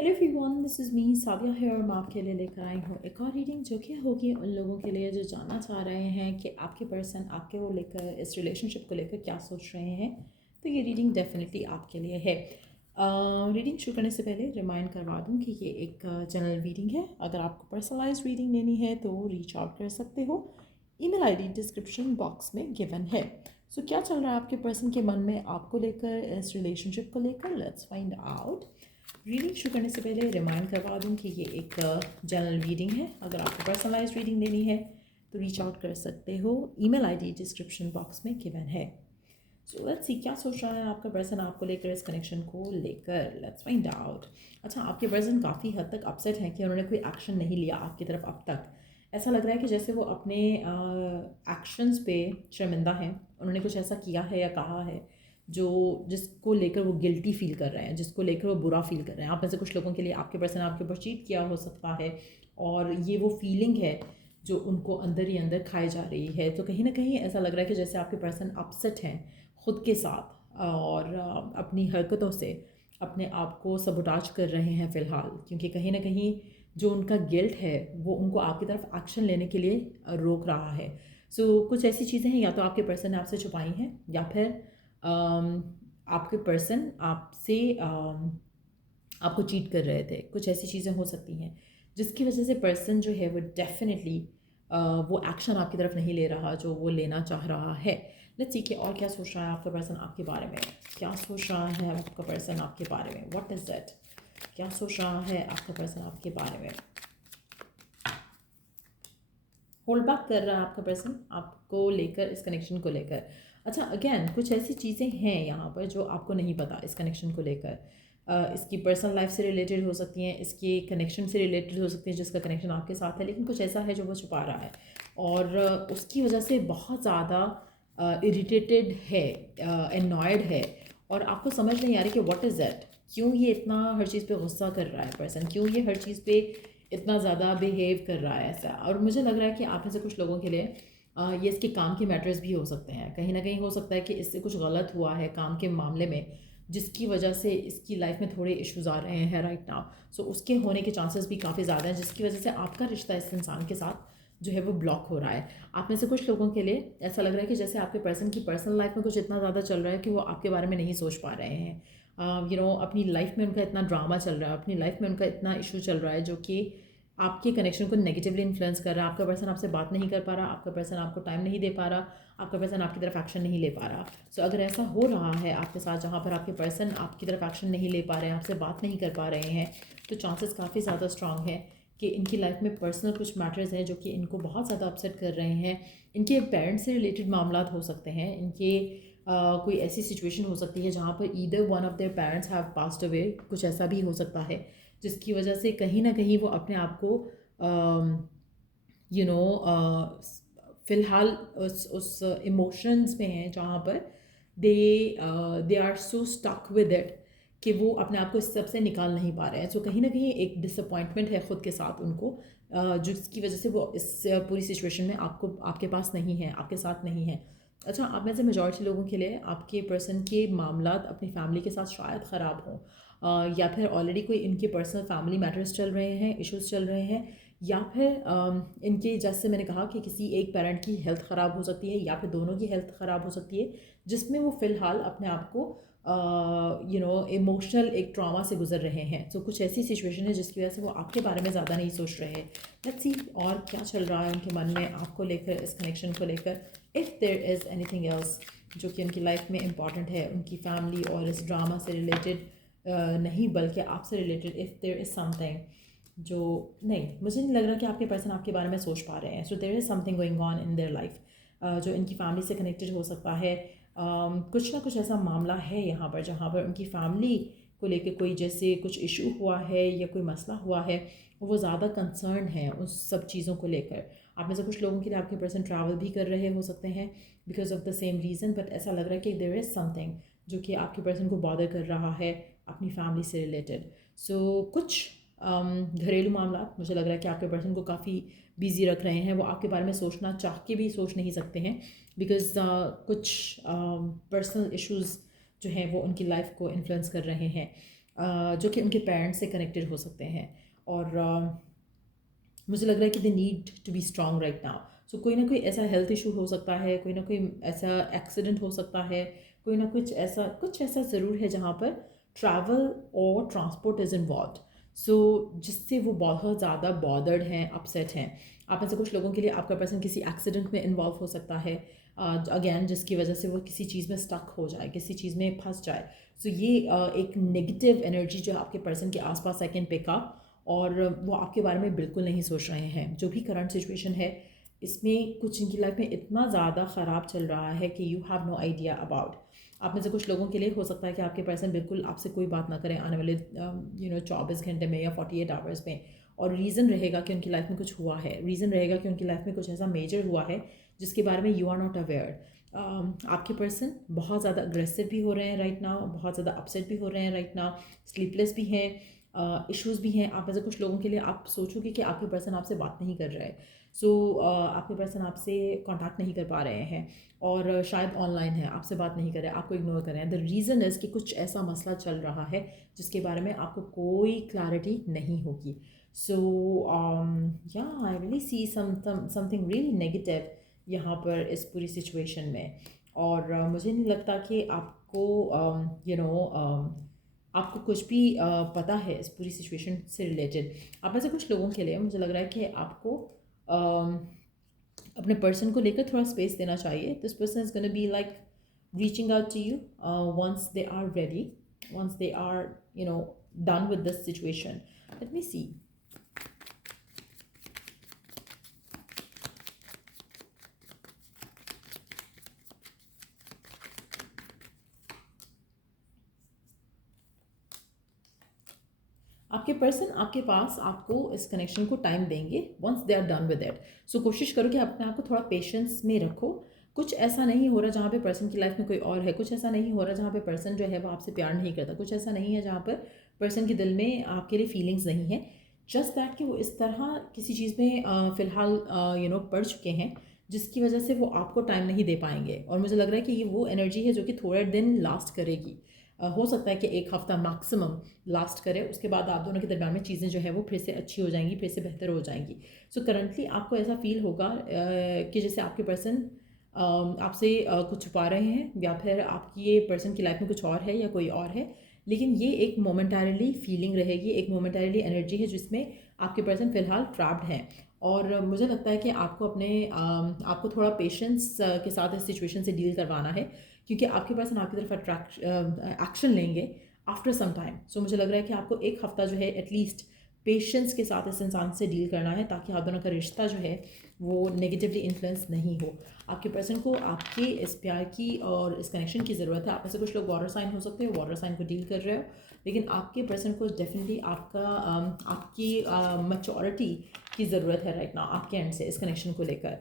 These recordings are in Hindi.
Hello everyone, this is me Sadia है और मैं आपके लिए लेकर आई हूँ एक और रीडिंग जो कि होगी उन लोगों के लिए जो जानना चाह रहे हैं कि आपके पर्सन आपके वो लेकर इस रिलेशनशिप को लेकर क्या सोच रहे हैं। तो ये रीडिंग डेफिनेटली आपके लिए है। रीडिंग शुरू करने से पहले रिमाइंड करवा दूँ कि ये एक जनरल रीडिंग है। अगर आपको पर्सनलाइज रीडिंग लेनी है तो रीच आउट कर सकते हो। ईमेल आईडी डिस्क्रिप्शन बॉक्स में गिवन है। सो क्या चल रहा है आपके पर्सन के मन में आपको लेकर, इस रिलेशनशिप को लेकर, लेट्स फाइंड आउट। रीडिंग शुरू करने से पहले रिमाइंड करवा दूँ कि ये एक जनरल रीडिंग है। अगर आपको पर्सनलाइज रीडिंग लेनी है तो रीच आउट कर सकते हो। ईमेल आईडी डिस्क्रिप्शन बॉक्स में गिवन है। सो लेट्स सी क्या सोच रहा है आपका पर्सन आपको लेकर, इस कनेक्शन को लेकर। Let's find out. अच्छा, आपके पर्सन काफ़ी हद तक अपसेट है कि उन्होंने कोई एक्शन नहीं लिया आपकी तरफ अब तक। ऐसा लग रहा है कि जैसे वो अपने एक्शंस पे शर्मिंदा हैं। उन्होंने कुछ ऐसा किया है या कहा है जो जिसको लेकर वो गिल्टी फील कर रहे हैं, जिसको लेकर वो बुरा फील कर रहे हैं। आप में से कुछ लोगों के लिए आपके पर्सन आपके ऊपर चीट किया हो सकता है और ये वो फीलिंग है जो उनको अंदर ही अंदर खाई जा रही है। तो कहीं ना कहीं ऐसा लग रहा है कि जैसे आपके पर्सन अपसेट हैं ख़ुद के साथ और अपनी हरकतों से अपने आप को सबोटाज कर रहे हैं फ़िलहाल, क्योंकि कहीं ना कहीं जो उनका गिल्ट है वो उनको आपकी तरफ एक्शन लेने के लिए रोक रहा है। सो कुछ ऐसी चीज़ें हैं या तो आपके पर्सन ने आपसे छुपाई हैं या फिर आपके पर्सन आपसे आपको चीट कर रहे थे। कुछ ऐसी चीज़ें हो सकती हैं जिसकी वजह से पर्सन जो है वो डेफिनेटली वो एक्शन आपकी तरफ नहीं ले रहा जो वो लेना चाह रहा है। लेट्स सी कि और क्या सोच रहा है आपका पर्सन आपके बारे में। क्या सोच रहा है आपका पर्सन आपके बारे में? What is that? क्या सोच रहा है आपका पर्सन आपके बारे में? होल्ड बैक कर रहा है आपका पर्सन आपको लेकर, इस कनेक्शन को लेकर। अच्छा, अगेन कुछ ऐसी चीज़ें हैं यहाँ पर जो आपको नहीं पता इस कनेक्शन को लेकर। इसकी पर्सनल लाइफ से रिलेटेड हो सकती हैं, इसके कनेक्शन से रिलेटेड हो सकती हैं जिसका कनेक्शन आपके साथ है, लेकिन कुछ ऐसा है जो वो छुपा रहा है और उसकी वजह से बहुत ज़्यादा इरिटेटेड है, एनॉयड है और आपको समझ नहीं आ रही कि व्हाट इज़ दैट। क्यों ये इतना हर चीज़ पे गुस्सा कर रहा है पर्सन? क्यों ये हर चीज़ पे इतना ज़्यादा बिहेव कर रहा है ऐसा? और मुझे लग रहा है कि आप में से कुछ लोगों के लिए ये इसके काम के मैटर्स भी हो सकते हैं। कहीं ना कहीं हो सकता है कि इससे कुछ गलत हुआ है काम के मामले में जिसकी वजह से इसकी लाइफ में थोड़े इश्यूज आ रहे हैं राइट नाउ। सो उसके होने के चांसेस भी काफ़ी ज़्यादा हैं जिसकी वजह से आपका रिश्ता इस इंसान के साथ जो है वो ब्लॉक हो रहा है। आप में से कुछ लोगों के लिए ऐसा लग रहा है कि जैसे आपके पर्सन की पर्सनल लाइफ में कुछ इतना ज़्यादा चल रहा है कि वो आपके बारे में नहीं सोच पा रहे हैं। अपनी लाइफ में उनका इतना ड्रामा चल रहा है, अपनी लाइफ में उनका इतना इशू चल रहा है जो कि आपके कनेक्शन को नेगेटिवली इन्फ्लुएंस कर रहा है। आपका पर्सन आपसे बात नहीं कर पा रहा, आपका पर्सन आपको टाइम नहीं दे पा रहा, आपका पर्सन आपकी तरफ एक्शन नहीं ले पा रहा। सो अगर ऐसा हो रहा है आपके साथ जहाँ पर आपके पर्सन आपकी तरफ एक्शन नहीं ले पा रहे हैं, आपसे बात नहीं कर पा रहे हैं, तो चांसेस काफ़ी ज़्यादा स्ट्रांग है कि इनकी लाइफ में पर्सनल कुछ मैटर्स हैं जो कि इनको बहुत ज़्यादा अपसेट कर रहे हैं। इनके पेरेंट्स से रिलेटेड मामला हो सकते हैं, इनके कोई ऐसी सिचुएशन हो सकती है जहाँ पर either one of their parents have passed away. कुछ ऐसा भी हो सकता है जिसकी वजह से कहीं ना कहीं वो अपने आप को यू नो फ़िलहाल उस इमोशंस में हैं जहाँ पर they they are so stuck with it कि वो अपने आप को इस सब से निकाल नहीं पा रहे हैं। सो कहीं ना कहीं एक डिसअपॉइंटमेंट है ख़ुद के साथ उनको, जिसकी वजह से वो इस पूरी सिचुएशन में आपके पास नहीं है, आपके साथ नहीं है। अच्छा, आप में से मेजॉरिटी लोगों के लिए आपके पर्सन के मामला अपनी फैमिली के साथ शायद ख़राब हों, या फिर ऑलरेडी कोई इनके पर्सनल फैमिली मैटर्स चल रहे हैं, इश्यूज चल रहे हैं, या फिर इनके जैसे मैंने कहा कि किसी एक पेरेंट की हेल्थ ख़राब हो सकती है या फिर दोनों की हेल्थ ख़राब हो सकती है जिसमें वो फ़िलहाल अपने आप को इमोशनल एक ट्रॉमा से गुजर रहे हैं। तो कुछ ऐसी सिचुएशन है जिसकी वजह से वो आपके बारे में ज़्यादा नहीं सोच रहे हैं। लेट्स सी और क्या चल रहा है उनके मन में आपको लेकर, इस कनेक्शन को लेकर। If there is anything else जो कि उनकी लाइफ में इम्पॉर्टेंट है, उनकी फैमिली और इस ड्रामा से रिलेटेड नहीं बल्कि आपसे related, if there is something जो नहीं, मुझे नहीं लग रहा कि आपके पर्सन आपके बारे में सोच पा रहे हैं। So there is something going on in their life जो इनकी फैमिली से कनेक्टेड हो सकता है। कुछ ना कुछ ऐसा मामला है यहाँ पर जहाँ पर उनकी फैमिली को लेकर कोई जैसे कुछ इशू हुआ है या कोई मसला हुआ है, वो ज़्यादा कंसर्न है उस सब चीज़ों को लेकर। आप में से कुछ लोगों के लिए आपके पर्सन ट्रैवल भी कर रहे हो सकते हैं because of the same reason, but ऐसा लग रहा है कि देयर इज़ समथिंग जो कि आपके पर्सन को बॉदर कर रहा है अपनी फैमिली से रिलेटेड। सो कुछ घरेलू मामला मुझे लग रहा है कि आपके पर्सन को काफ़ी बिजी रख रहे हैं। वो आपके बारे में सोचना चाह के भी सोच नहीं सकते हैं बिकॉज कुछ पर्सनल इश्यूज़ जो हैं वो उनकी लाइफ को इन्फ्लुएंस कर रहे हैं। जो कि उनके पेरेंट्स से कनेक्टेड हो सकते हैं। और मुझे लग रहा है कि they need to be strong right now. So कोई ना कोई ऐसा हेल्थ इशू हो सकता है, कोई ना कोई ऐसा एक्सीडेंट हो सकता है, कोई ना कुछ ऐसा ज़रूर है जहाँ पर ट्रैवल और ट्रांसपोर्ट इज़ इन्वॉल्व। सो जिससे वो बहुत ज़्यादा बॉदर्ड हैं, अपसेट हैं। आप में से कुछ लोगों के लिए आपका पर्सन किसी एक्सीडेंट में इन्वॉल्व हो सकता है, अगेन जिसकी वजह से वो किसी चीज़ में स्टक हो जाए, किसी चीज़ में फंस जाए। सो ये एक नेगेटिव एनर्जी जो आपके पर्सन के आसपास आई कैन पिक अप, और वो आपके बारे में बिल्कुल नहीं सोच रहे हैं। जो भी करंट सिचुएशन है, इसमें कुछ इनकी लाइफ में इतना ज़्यादा ख़राब चल रहा है कि you have no idea about. आप में से कुछ लोगों के लिए हो सकता है कि आपके पर्सन बिल्कुल आपसे कोई बात ना करें आने वाले 24 घंटे में या 48 आवर्स में। और रीज़न रहेगा कि उनकी लाइफ में कुछ हुआ है, रीज़न रहेगा कि उनकी लाइफ में कुछ ऐसा मेजर हुआ है जिसके बारे में यू आर नॉट अवेयर। आपके पर्सन बहुत ज़्यादा अग्रेसिव भी हो रहे हैं राइट नाउ, बहुत ज़्यादा अपसेट भी हो रहे हैं राइट नाउ, स्लीपलेस भी हैं, इश्यूज़ भी हैं। आप में से कुछ लोगों के लिए आप सोचोगे कि आपके पर्सन आपसे बात नहीं कर रहा है। सो आपके पर्सन आपसे कांटेक्ट नहीं कर पा रहे हैं, और शायद ऑनलाइन है, आपसे बात नहीं कर रहे हैं, आपको इग्नोर कर रहे हैं। द रीज़न इज़ कि कुछ ऐसा मसला चल रहा है जिसके बारे में आपको कोई क्लैरिटी नहीं होगी। सो या I really see something really negative यहाँ पर इस पूरी सिचुएशन में। और मुझे नहीं लगता कि आपको आपको कुछ भी पता है इस पूरी सिचुएशन से रिलेटेड। आप में से कुछ लोगों के लिए मुझे लग रहा है कि आपको अपने पर्सन को लेकर थोड़ा स्पेस देना चाहिए। This person is gonna be like reaching out to you once they are ready, once they are done with this situation. Let me see. आपके पर्सन आपके पास आपको इस कनेक्शन को टाइम देंगे once they are done with it. So कोशिश करो कि अपने आप को थोड़ा पेशेंस में रखो। कुछ ऐसा नहीं हो रहा जहाँ पे पर्सन की लाइफ में कोई और है, कुछ ऐसा नहीं हो रहा जहाँ पे पर्सन जो है वो आपसे प्यार नहीं करता, कुछ ऐसा नहीं है जहाँ पर पर्सन के दिल में आपके लिए फीलिंग्स नहीं है। जस्ट दैट कि वो इस तरह किसी चीज़ में फ़िलहाल पढ़ चुके हैं जिसकी वजह से वो आपको टाइम नहीं दे पाएंगे। और मुझे लग रहा है कि ये वो एनर्जी है जो कि थोड़े दिन लास्ट करेगी। हो सकता है कि 1 हफ़्ता मैक्सिमम लास्ट करे, उसके बाद आप दोनों के दरम्यान में चीज़ें जो है वो फिर से अच्छी हो जाएंगी, फिर से बेहतर हो जाएंगी। सो करंटली आपको ऐसा फील होगा कि जैसे आपके पर्सन आपसे कुछ छुपा रहे हैं, या फिर आपकी ये पर्सन की लाइफ में कुछ और है या कोई और है। लेकिन ये एक मोमेंटारीली फीलिंग रहेगी, एक मोमेंटारीली एनर्जी है जिसमें आपके पर्सन फ़िलहाल ट्रैप्ड हैं। और मुझे लगता है कि आपको आपको थोड़ा पेशेंस के साथ इस सिचुएशन से डील करवाना है, क्योंकि आपके पर्सन आपकी तरफ एक्शन लेंगे आफ्टर सम टाइम। सो मुझे लग रहा है कि आपको 1 हफ़्ता जो है एटलीस्ट पेशेंस के साथ इस इंसान से डील करना है, ताकि आप दोनों का रिश्ता जो है वो नेगेटिवली इन्फ्लुएंस नहीं हो। आपके पर्सन को आपके इस प्यार की और इस कनेक्शन की ज़रूरत है। आप में से कुछ लोग वाटर साइन हो सकते हो, वाटर साइन को डील कर रहे हो, लेकिन आपके पर्सन को डेफिनेटली आपकी मैच्योरिटी की ज़रूरत है राइट नाउ आपके एंड से इस कनेक्शन को लेकर,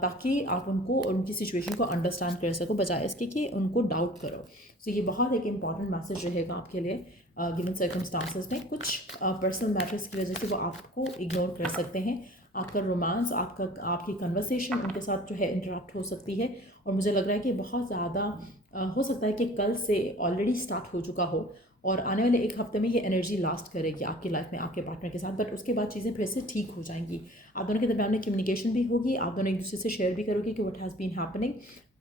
ताकि आप उनको और उनकी सिचुएशन को अंडरस्टैंड कर सको, बजाय इसके कि उनको डाउट करो। सो ये बहुत एक इंपॉर्टेंट मैसेज रहेगा आपके लिए गिवन सर्कमस्टांसेस में। कुछ पर्सनल मैटर्स की वजह से वो आपको इग्नोर कर सकते हैं। आपका रोमांस, आपकी कन्वर्सेशन उनके साथ जो है इंटरप्ट हो सकती है। और मुझे लग रहा है कि बहुत ज़्यादा हो सकता है कि कल से ऑलरेडी स्टार्ट हो चुका हो, और आने वाले 1 हफ्ते में ये एनर्जी लास्ट करेगी आपकी लाइफ में आपके पार्टनर के साथ। बट उसके बाद चीज़ें फिर से ठीक हो जाएंगी। आप दोनों के दरम्यान में कम्युनिकेशन भी होगी, आप दोनों एक दूसरे से शेयर भी करोगे कि व्हाट हैज़ बीन हैपनिंग।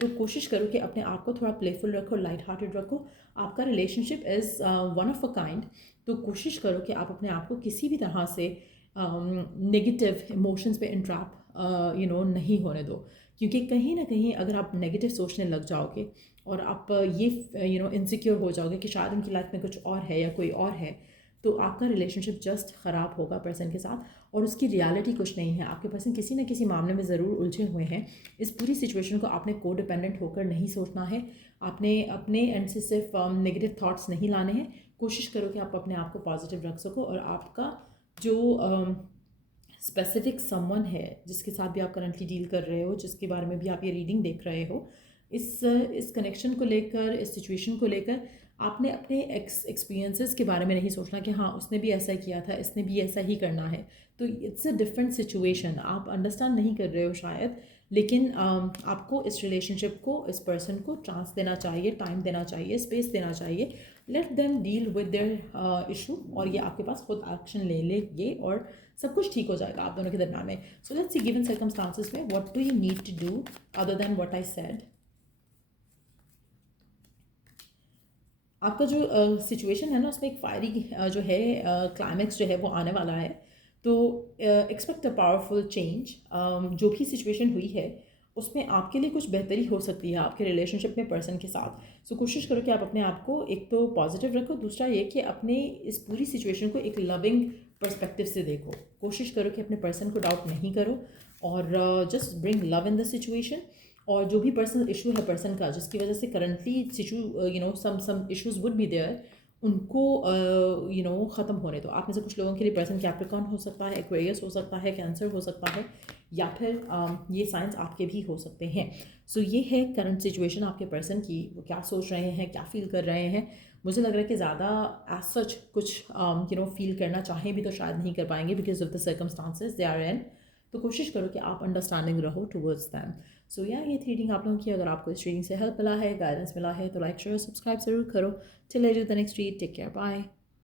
तो कोशिश करो कि अपने आप को थोड़ा प्लेफुल रखो, लाइट हार्टेड रखो। आपका relationship is one of a kind. तो कोशिश करो कि आप अपने आप को किसी भी तरह से नेगेटिव इमोशंस पे इंट्रैप नहीं होने दो, क्योंकि कहीं ना कहीं अगर आप नेगेटिव सोचने लग जाओगे और आप ये इनसिक्योर हो जाओगे कि शायद उनकी लाइफ में कुछ और है या कोई और है, तो आपका रिलेशनशिप जस्ट ख़राब होगा पर्सन के साथ, और उसकी रियलिटी कुछ नहीं है। आपके पर्सन किसी न किसी मामले में ज़रूर उलझे हुए हैं। इस पूरी सिचुएशन को आपने को डिपेंडेंट होकर नहीं सोचना है। आपने अपने एंड से सिर्फ नेगेटिव थाट्स नहीं लाने हैं। कोशिश करो कि आप अपने आप को पॉजिटिव रख सको, और आपका जो स्पेसिफिक समवन है जिसके साथ भी आप करंटली डील कर रहे हो, जिसके बारे में भी आप ये रीडिंग देख रहे हो, इस कनेक्शन को लेकर, इस सिचुएशन को लेकर आपने अपने एक्सपीरियंसेस के बारे में नहीं सोचना कि हाँ उसने भी ऐसा किया था, इसने भी ऐसा ही करना है। तो इट्स अ डिफरेंट सिचुएशन, आप अंडरस्टैंड नहीं कर रहे हो शायद, लेकिन आपको इस रिलेशनशिप को, इस पर्सन को चांस देना चाहिए, टाइम देना चाहिए, स्पेस देना चाहिए। Let them deal with their issue, और ये आपके पास खुद एक्शन ले लेंगे और सब कुछ ठीक हो जाएगा आप दोनों के दरम्यान में। So let's see given circumstances में what do you need to do other than what I said. आपका जो सिचुएशन है ना, उसमें एक फायरी जो है क्लाइमैक्स जो है वो आने वाला है। तो एक्सपेक्ट अ पावरफुल चेंज। जो भी सिचुएशन हुई है उसमें आपके लिए कुछ बेहतरी हो सकती है आपके रिलेशनशिप में पर्सन के साथ। सो कोशिश करो कि आप अपने आप को एक तो पॉजिटिव रखो, दूसरा ये कि अपने इस पूरी सिचुएशन को एक लविंग पर्सपेक्टिव से देखो। कोशिश करो कि अपने पर्सन को डाउट नहीं करो और just bring love in the situation. और जो भी पर्सनल इशू है पर्सन का, जिसकी वजह से currently some issues would be there, उनको ख़त्म होने दो। आप में से कुछ लोगों के लिए पर्सन कैप्रिकॉर्न हो सकता है, एक्वेरियस हो सकता है, कैंसर हो सकता है, या फिर ये साइंस आपके भी हो सकते हैं। सो ये है करंट सिचुएशन आपके पर्सन की, वो क्या सोच रहे हैं, क्या फील कर रहे हैं। मुझे लग रहा है कि ज़्यादा एज सच कुछ फील करना चाहें भी तो शायद नहीं कर पाएंगे because of the circumstances they are in. तो कोशिश करो कि आप अंडरस्टैंडिंग रहो टूवर्ड्स दैम। सो या ये थी रीडिंग आप लोगों की। अगर आपको इस रीडिंग से हेल्प मिला है, गाइडेंस मिला है, तो लाइक शेयर सब्सक्राइब ज़रूर करो। Till I do the next read, take care, bye.